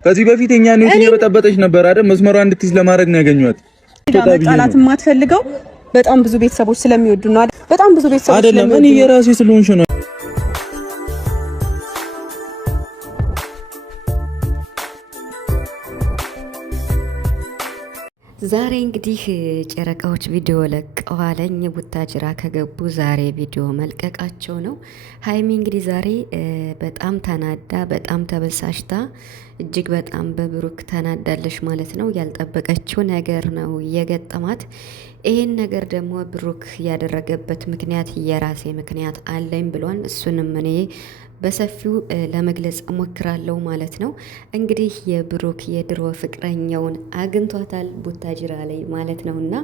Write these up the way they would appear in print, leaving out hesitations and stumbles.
ከዚህ በፊት እኛን ነው እየበጠበጠች ነበር አይደል? መስመሯ እንድትይዝ ለማድረግ ነው ያገኘኋት። ቃላት የማትፈልገው በጣም ብዙ ቤተሰቦች ስለሚወዱ ነው አይደል? በጣም ብዙ ቤተሰቦች አይደለም እኔ የራሴ ስለሆንሽ ነው። ዛሬ እንግዲህ ጨረቃዎች ቪዲዮ ለቀዋለኝ ቡታጅራ ከገቡ ዛሬ ቪዲዮ መልቀቃቸው ነው። ሀይሚ እንግዲህ ዛሬ በጣም ተናዳ በጣም ተበሳሽታ እጅግ በጣም በብሩክ ተናዳለች ማለት ነው። ያልጠበቀችው ነገር ነው የገጠማት። ይሄን ነገር ደግሞ ብሩክ ያደረገበት ምክንያት የራሴ ምክንያት አለኝ ብሏን እሱንም እኔ በሰፊው ለመግለጽ እሞክራለሁ ማለት ነው። እንግዲህ የብሩክ የድሮ ፍቅረኛውን አግኝቷታል ቡታጅራ ላይ ማለት ነው። እና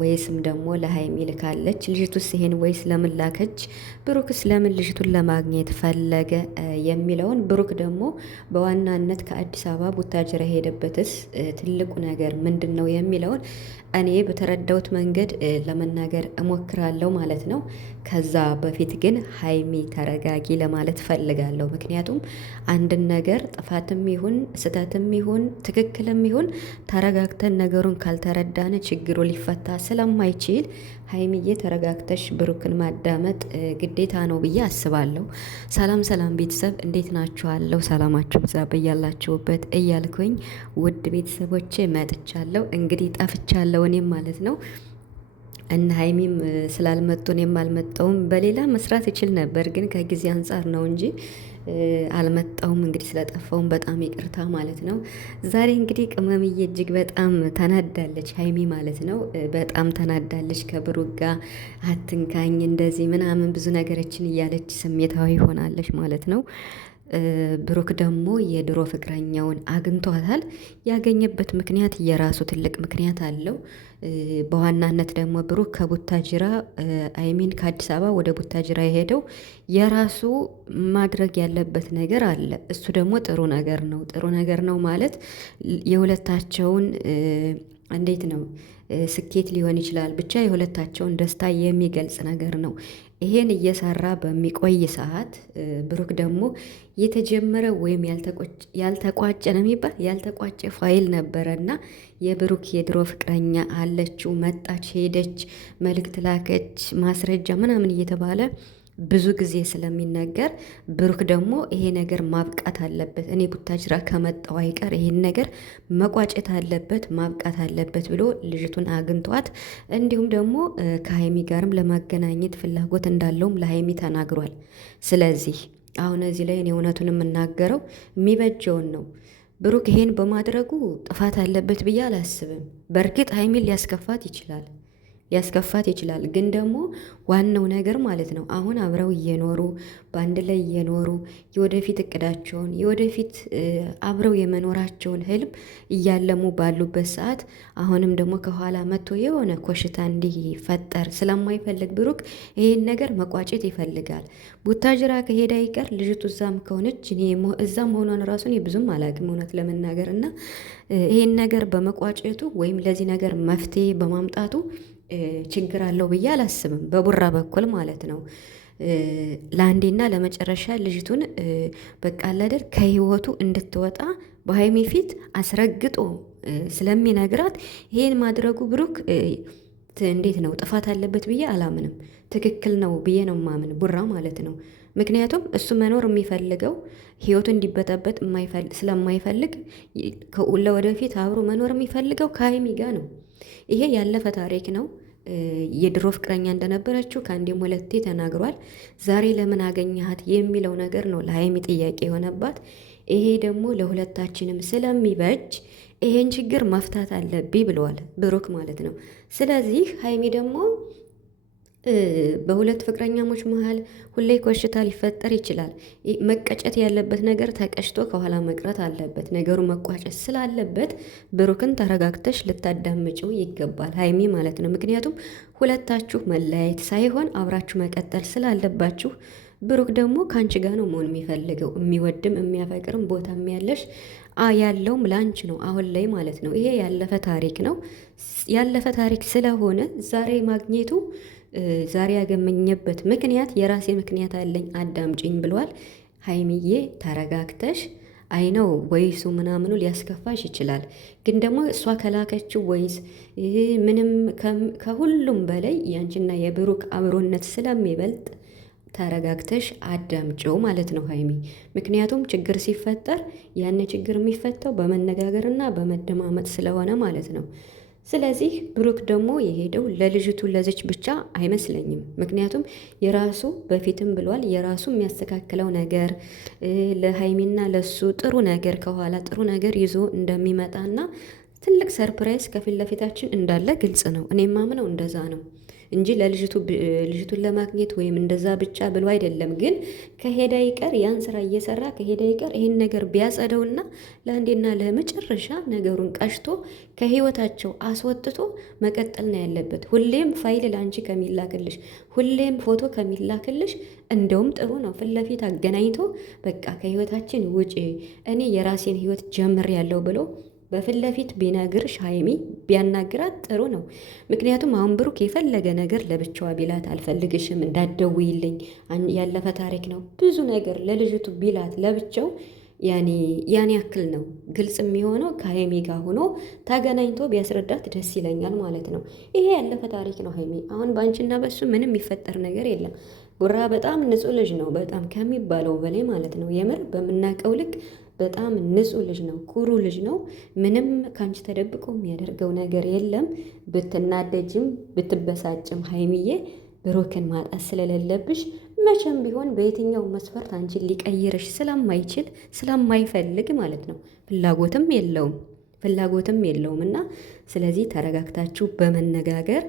ወይስም ደግሞ ለሀይሚ ልካለች ልጅቱስ ይሄን ወይስ ለምን ላከች? ብሩክስ ለምን ልጅቱን ለማግኘት ፈለገ የሚለውን ብሩክ ደግሞ በዋናነት ከአዲስ አበባ ቡታጅራ የሄደበትስ ትልቁ ነገር ምንድን ነው የሚለውን እኔ በተረዳሁት መንገድ ለመናገር እሞክራለሁ ማለት ነው። ከዛ በፊት ግን ሀይሚ ተረጋጊ ለማለት ፈልጋለሁ። ምክንያቱም አንድን ነገር ጥፋትም ይሁን ስህተትም ይሁን ትክክልም ይሁን ተረጋግተን ነገሩን ካልተረዳነ ችግሩ ሊፈታ ስለማይችል ሀይሚዬ ተረጋግተሽ ብሩክን ማዳመጥ ግዴታ ነው ብዬ አስባለሁ። ሰላም ሰላም ቤተሰብ እንዴት ናችኋለሁ? ሰላማችሁ ብዛ በያላችሁበት እያልኩኝ ውድ ቤተሰቦቼ መጥቻለሁ። እንግዲህ ጠፍቻለሁ እኔም ማለት ነው። እና ሀይሚም ስላልመጡ እኔም አልመጣሁም። በሌላ መስራት ይችል ነበር ግን ከጊዜ አንጻር ነው እንጂ አልመጣሁም። እንግዲህ ስለጠፋውም በጣም ይቅርታ ማለት ነው። ዛሬ እንግዲህ ቅመምዬ እጅግ በጣም ተናዳለች ሀይሚ ማለት ነው። በጣም ተናዳለች። ከብሩክ ጋር አትንካኝ እንደዚህ ምናምን ብዙ ነገሮችን እያለች ስሜታዊ ሆናለች ማለት ነው። ብሩክ ደግሞ የድሮ ፍቅረኛውን አግኝቷታል። ያገኘበት ምክንያት የራሱ ትልቅ ምክንያት አለው። በዋናነት ደግሞ ብሩክ ከቡታጅራ አይሚን ከአዲስ አበባ ወደ ቡታጅራ የሄደው የራሱ ማድረግ ያለበት ነገር አለ። እሱ ደግሞ ጥሩ ነገር ነው። ጥሩ ነገር ነው ማለት የሁለታቸውን እንዴት ነው ስኬት ሊሆን ይችላል። ብቻ የሁለታቸውን ደስታ የሚገልጽ ነገር ነው። ይሄን እየሰራ በሚቆይ ሰዓት ብሩክ ደግሞ የተጀመረ ወይም ያልተቋጨ ነው የሚባል ያልተቋጨ ፋይል ነበረና የብሩክ የድሮ ፍቅረኛ አለችው፣ መጣች፣ ሄደች፣ መልእክት ላከች፣ ማስረጃ ምናምን እየተባለ ብዙ ጊዜ ስለሚነገር ብሩክ ደግሞ ይሄ ነገር ማብቃት አለበት፣ እኔ ቡታጅራ ከመጣው አይቀር ይሄን ነገር መቋጨት አለበት ማብቃት አለበት ብሎ ልጅቱን አግኝቷት እንዲሁም ደግሞ ከሀይሚ ጋርም ለማገናኘት ፍላጎት እንዳለውም ለሀይሚ ተናግሯል። ስለዚህ አሁን እዚህ ላይ እኔ እውነቱን የምናገረው የሚበጀውን ነው። ብሩክ ይሄን በማድረጉ ጥፋት አለበት ብዬ አላስብም። በእርግጥ ሀይሚን ሊያስከፋት ይችላል ግን ደግሞ ዋናው ነገር ማለት ነው አሁን አብረው እየኖሩ በአንድ ላይ እየኖሩ የወደፊት እቅዳቸውን የወደፊት አብረው የመኖራቸውን ህልም እያለሙ ባሉበት ሰዓት አሁንም ደግሞ ከኋላ መጥቶ የሆነ ኮሽታ እንዲፈጠር ስለማይፈልግ ብሩክ ይሄን ነገር መቋጨት ይፈልጋል። ቡታጅራ ከሄደ አይቀር ልጅቱ እዛም ከሆነች እኔ እዛም መሆኗን ራሱ እኔ ብዙም አላውቅም እውነት ለመናገር እና ይሄን ነገር በመቋጨቱ ወይም ለዚህ ነገር መፍትሄ በማምጣቱ ችግር አለው ብዬ አላስብም። በቡራ በኩል ማለት ነው። ለአንዴና ለመጨረሻ ልጅቱን በቃ አላደር ከህይወቱ እንድትወጣ በሀይሚ ፊት አስረግጦ ስለሚነግራት ይሄን ማድረጉ ብሩክ እንዴት ነው ጥፋት አለበት ብዬ አላምንም። ትክክል ነው ብዬ ነው ማምን ቡራ ማለት ነው። ምክንያቱም እሱ መኖር የሚፈልገው ህይወቱ እንዲበጠበጥ ስለማይፈልግ ለወደፊት አብሮ መኖር የሚፈልገው ከሀይሚ ጋር ነው። ይሄ ያለፈ ታሪክ ነው። የድሮ ፍቅረኛ እንደነበረችው ከአንዴም ሁለቴ ተናግሯል። ዛሬ ለምን አገኘሃት የሚለው ነገር ነው ለሀይሚ ጥያቄ የሆነባት። ይሄ ደግሞ ለሁለታችንም ስለሚበጅ ይሄን ችግር መፍታት አለብኝ ብለዋል ብሩክ ማለት ነው። ስለዚህ ሀይሚ ደግሞ በሁለት ፍቅረኛሞች መሃል ሁሌ ኮሽታ ሊፈጠር ይችላል። መቀጨት ያለበት ነገር ተቀጭቶ ከኋላ መቅረት አለበት። ነገሩ መቋጨት ስላለበት ብሩክን ተረጋግተሽ ልታዳምጪው ይገባል ሀይሚ ማለት ነው። ምክንያቱም ሁለታችሁ መለያየት ሳይሆን አብራችሁ መቀጠል ስላለባችሁ ብሩክ ደግሞ ከአንቺ ጋር ነው መሆን የሚፈልገው። የሚወድም የሚያፈቅርም ቦታ ያለሽ ያለውም ላንች ነው አሁን ላይ ማለት ነው። ይሄ ያለፈ ታሪክ ነው። ያለፈ ታሪክ ስለሆነ ዛሬ ማግኘቱ ዛሬ ያገኘበት ምክንያት የራሴ ምክንያት አለኝ አዳምጪኝ ብሏል። ሀይሚዬ ተረጋግተሽ አይነው ወይሱ ምናምኑ ሊያስከፋሽ ይችላል። ግን ደግሞ እሷ ከላከችው ወይስ ምንም ከሁሉም በላይ ያንቺና የብሩክ አብሮነት ስለሚበልጥ ተረጋግተሽ አዳምጪው ማለት ነው ሀይሚ። ምክንያቱም ችግር ሲፈጠር ያን ችግር የሚፈታው በመነጋገርና በመደማመጥ ስለሆነ ማለት ነው። ስለዚህ ብሩክ ደግሞ የሄደው ለልጅቱ ለዚች ብቻ አይመስለኝም። ምክንያቱም የራሱ በፊትም ብሏል የራሱ የሚያስተካክለው ነገር ለሀይሚና ለሱ ጥሩ ነገር ከኋላ ጥሩ ነገር ይዞ እንደሚመጣና ትልቅ ሰርፕራይዝ ከፊት ለፊታችን እንዳለ ግልጽ ነው። እኔ ማምነው እንደዛ ነው እንጂ ልጅቱን ለማግኘት ወይም እንደዛ ብቻ ብሎ አይደለም። ግን ከሄደ ይቀር ያን ስራ እየሰራ ከሄደ ይቀር ይሄን ነገር ቢያጸደውና ለአንዴና ለመጨረሻ ነገሩን ቀሽቶ ከህይወታቸው አስወጥቶ መቀጠል ነው ያለበት። ሁሌም ፋይል ላንቺ ከሚላክልሽ፣ ሁሌም ፎቶ ከሚላክልሽ እንደውም ጥሩ ነው ፊት ለፊት አገናኝቶ በቃ ከህይወታችን ውጪ እኔ የራሴን ህይወት ጀምር ያለው ብሎ በፊት ለፊት ቢነግርሽ ሀይሚ ቢያናግራት ጥሩ ነው። ምክንያቱም አሁን ብሩክ የፈለገ ነገር ለብቻዋ ቢላት አልፈልግሽም እንዳትደውይልኝ ያለፈ ታሪክ ነው ብዙ ነገር ለልጅቱ ቢላት ለብቻው ያን ያክል ነው ግልጽ የሚሆነው። ከሀይሚ ጋር ሆኖ ተገናኝቶ ቢያስረዳት ደስ ይለኛል ማለት ነው። ይሄ ያለፈ ታሪክ ነው ሀይሚ። አሁን በአንቺና በሱ ምንም የሚፈጠር ነገር የለም። ቡራ በጣም ንጹሕ ልጅ ነው፣ በጣም ከሚባለው በላይ ማለት ነው። የምር በምናውቀው ልክ በጣም ንጹሕ ልጅ ነው፣ ኩሩ ልጅ ነው። ምንም ካንቺ ተደብቆ የሚያደርገው ነገር የለም። ብትናደጅም ብትበሳጭም ሀይሚዬ ብሩክን ማጣት ስለሌለብሽ መቼም ቢሆን በየትኛው መስፈርት አንቺን ሊቀይርሽ ስለማይችል ስለማይፈልግ ማለት ነው። ፍላጎትም የለውም እና ስለዚህ ተረጋግታችሁ በመነጋገር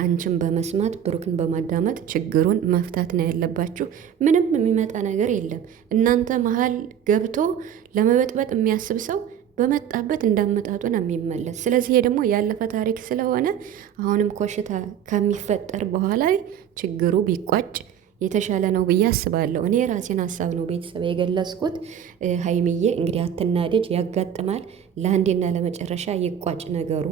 አንቺን በመስማት ብሩክን በማዳመጥ ችግሩን መፍታት ነው ያለባችሁ። ምንም የሚመጣ ነገር የለም። እናንተ መሀል ገብቶ ለመበጥበጥ የሚያስብ ሰው በመጣበት እንዳመጣጡ ነው የሚመለስ። ስለዚህ ደግሞ ያለፈ ታሪክ ስለሆነ አሁንም ኮሽታ ከሚፈጠር በኋላ ችግሩ ቢቋጭ የተሻለ ነው ብዬ አስባለሁ። እኔ ራሴን ሀሳብ ነው ቤተሰብ የገለጽኩት። ሀይሚዬ እንግዲህ አትናደጅ፣ ያጋጥማል። ለአንዴና ለመጨረሻ ይቋጭ ነገሩ።